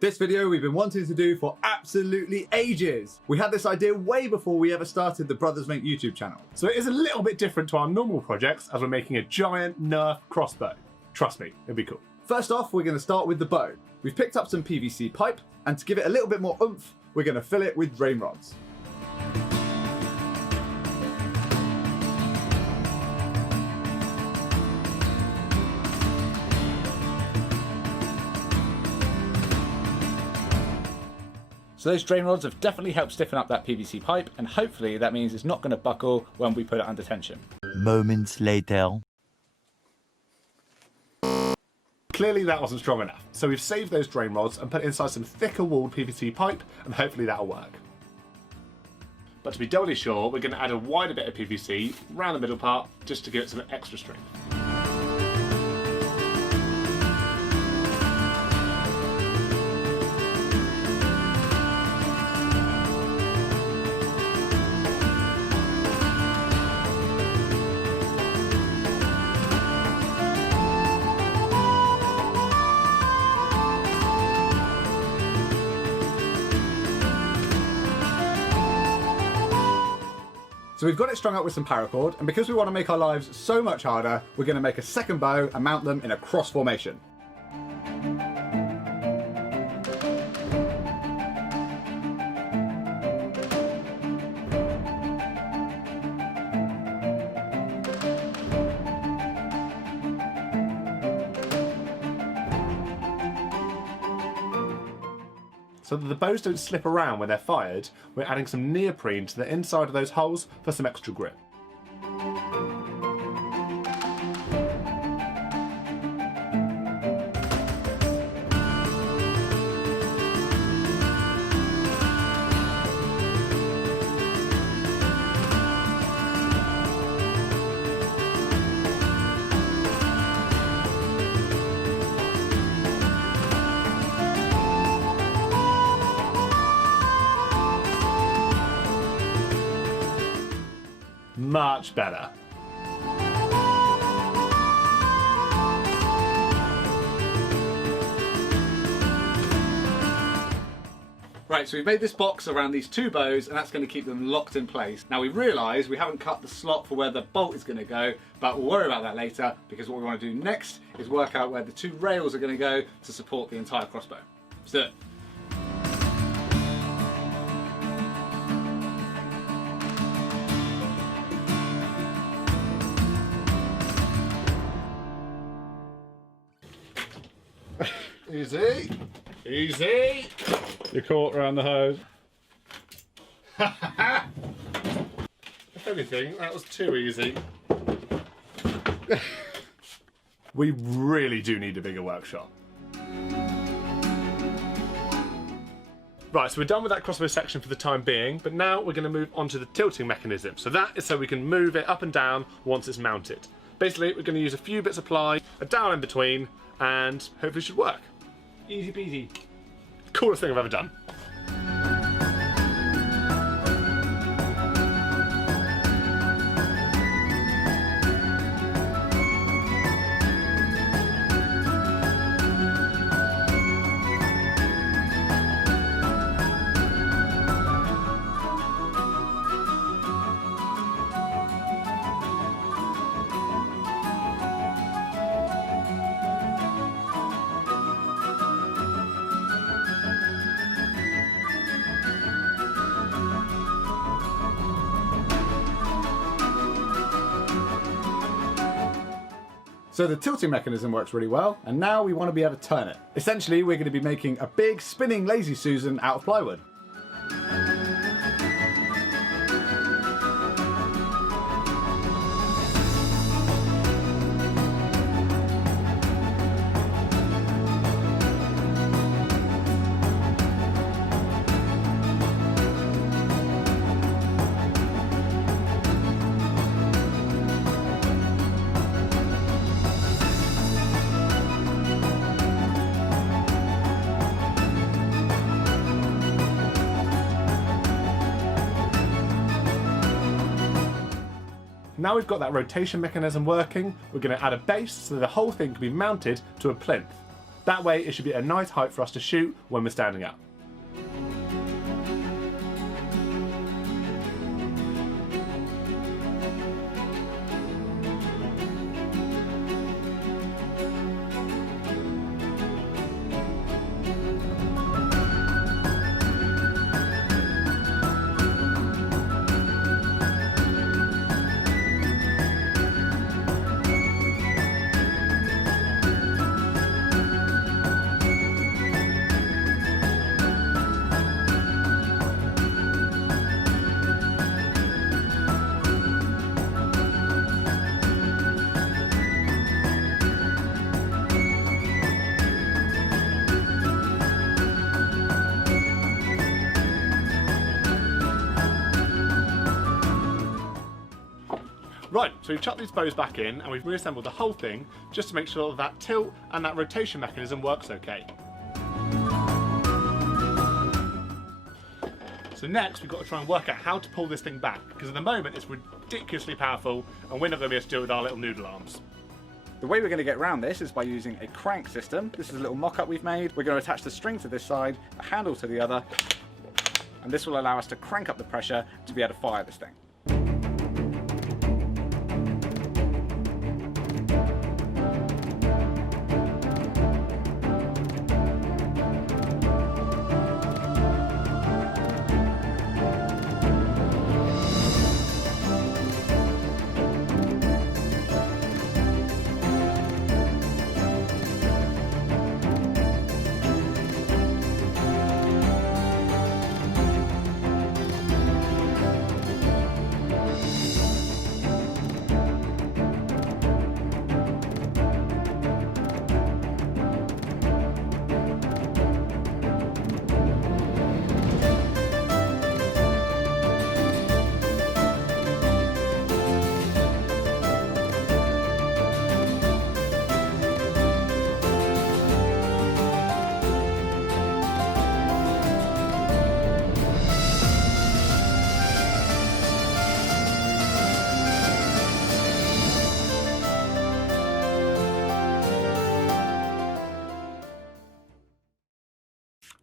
This video we've been wanting to do for absolutely ages. We had this idea way before we ever started the Brothers Make YouTube channel. So it is a little bit different to our normal projects as we're making a giant Nerf crossbow. Trust me, it'll be cool. First off, we're going to start with the bow. We've picked up some PVC pipe, and to give it a little bit more oomph, we're going to fill it with drain rods. So those drain rods have definitely helped stiffen up that PVC pipe, and hopefully that means it's not going to buckle when we put it under tension. Moments later. Clearly that wasn't strong enough, so we've saved those drain rods and put it inside some thicker walled PVC pipe, and hopefully that'll work. But to be doubly sure, we're going to add a wider bit of PVC around the middle part just to give it some extra strength. So we've got it strung up with some paracord, and because we want to make our lives so much harder, we're going to make a second bow and mount them in a cross formation. So that the bows don't slip around when they're fired, we're adding some neoprene to the inside of those holes for some extra grip. Much better. Right, so we've made this box around these two bows, and that's going to keep them locked in place. Now we realise we haven't cut the slot for where the bolt is going to go, but we'll worry about that later, because what we want to do next is work out where the two rails are going to go to support the entire crossbow. Let's do it. Easy, easy. You're caught around the hose. If anything, that was too easy. We really do need a bigger workshop. Right, so we're done with that crossbow section for the time being, but now we're going to move on to the tilting mechanism. So that is so we can move it up and down once it's mounted. Basically, we're going to use a few bits of ply, a dowel in between, and hopefully it should work. Easy peasy. Coolest thing I've ever done. So the tilting mechanism works really well, and now we want to be able to turn it. Essentially, we're going to be making a big spinning Lazy Susan out of plywood. Now we've got that rotation mechanism working, we're going to add a base so the whole thing can be mounted to a plinth. That way it should be a nice height for us to shoot when we're standing up. Right, so we've chucked these bows back in and we've reassembled the whole thing just to make sure that tilt and that rotation mechanism works okay. So next we've got to try and work out how to pull this thing back, because at the moment it's ridiculously powerful and we're not going to be able to do it with our little noodle arms. The way we're going to get around this is by using a crank system. This is a little mock-up we've made. We're going to attach the string to this side, a handle to the other, and this will allow us to crank up the pressure to be able to fire this thing.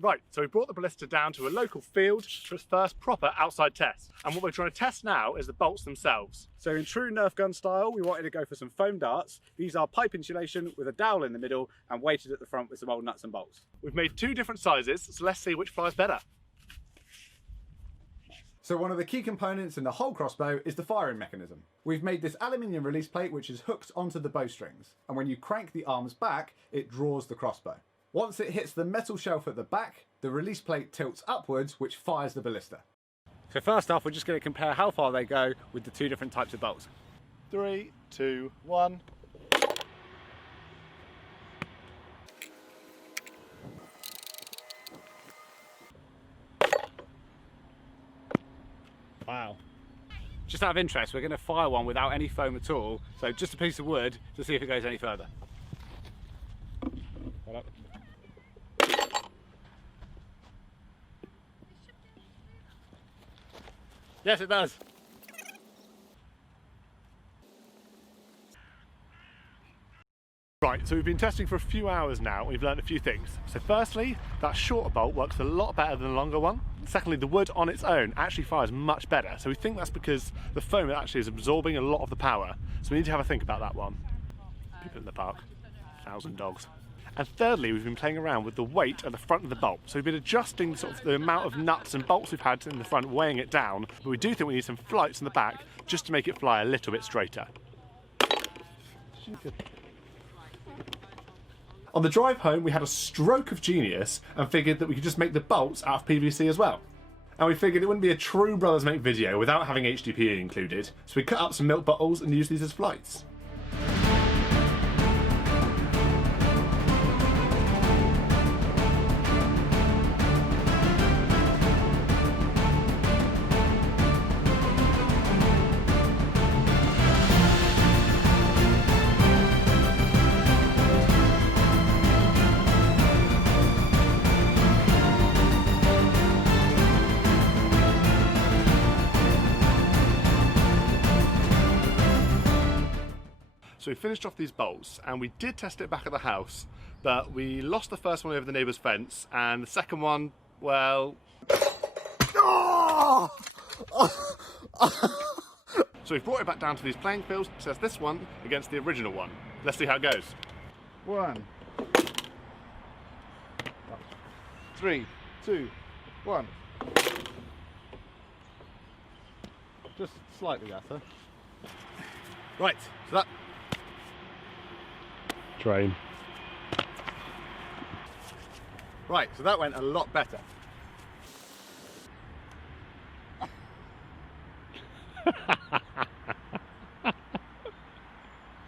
Right, so we brought the Ballista down to a local field for its first proper outside test. And what we're trying to test now is the bolts themselves. So in true Nerf gun style, we wanted to go for some foam darts. These are pipe insulation with a dowel in the middle and weighted at the front with some old nuts and bolts. We've made two different sizes, so let's see which flies better. So one of the key components in the whole crossbow is the firing mechanism. We've made this aluminium release plate which is hooked onto the bowstrings, and when you crank the arms back, it draws the crossbow. Once it hits the metal shelf at the back, the release plate tilts upwards, which fires the ballista. So first off, we're just going to compare how far they go with the two different types of bolts. 3, 2, 1. Wow. Just out of interest, we're going to fire one without any foam at all, so just a piece of wood to see if it goes any further. Hold up. Yes, it does. Right, so we've been testing for a few hours now and we've learned a few things. So firstly, that shorter bolt works a lot better than the longer one. Secondly, the wood on its own actually fires much better. So we think that's because the foam actually is absorbing a lot of the power. So we need to have a think about that one. People in the park, 1,000 dogs. And thirdly, we've been playing around with the weight at the front of the bolt. So we've been adjusting sort of the amount of nuts and bolts we've had in the front, weighing it down. But we do think we need some flights in the back just to make it fly a little bit straighter. On the drive home, we had a stroke of genius and figured that we could just make the bolts out of PVC as well. And we figured it wouldn't be a true Brothers Make video without having HDPE included. So we cut up some milk bottles and used these as flights. So we finished off these bolts and we did test it back at the house, but we lost the first one over the neighbour's fence and the second one, well... So we've brought it back down to these playing fields to test this one against the original one. Let's see how it goes. 1, 3, 2, 1. Just slightly better. Right, so that... Train. Right, so that went a lot better.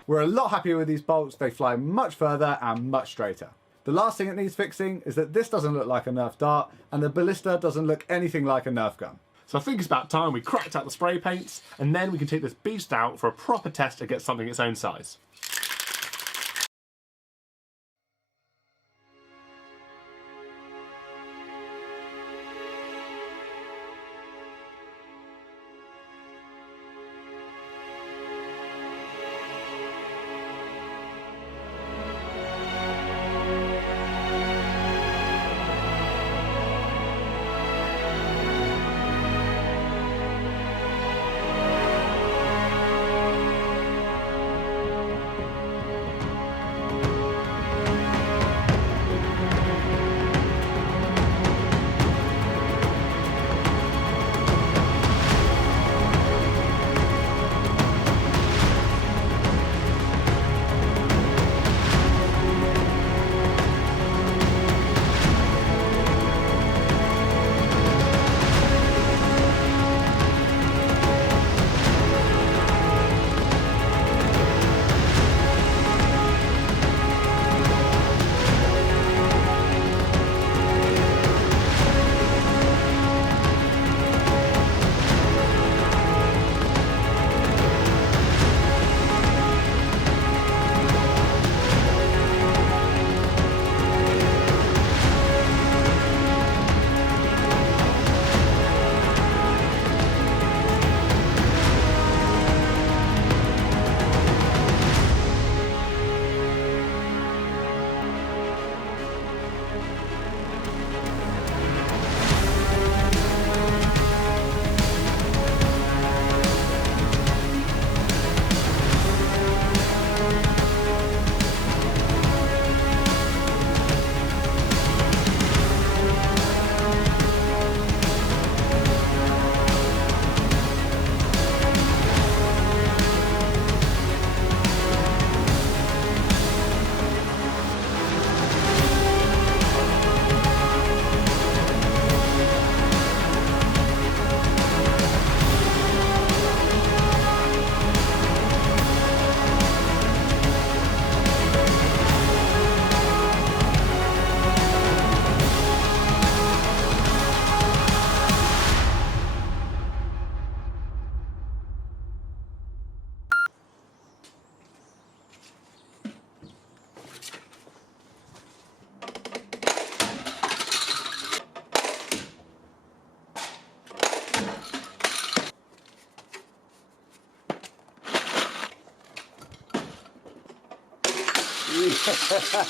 We're a lot happier with these bolts, they fly much further and much straighter. The last thing that needs fixing is that this doesn't look like a Nerf dart and the Ballista doesn't look anything like a Nerf gun. So I think it's about time we cracked out the spray paints and then we can take this beast out for a proper test against something its own size.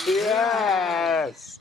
Yes!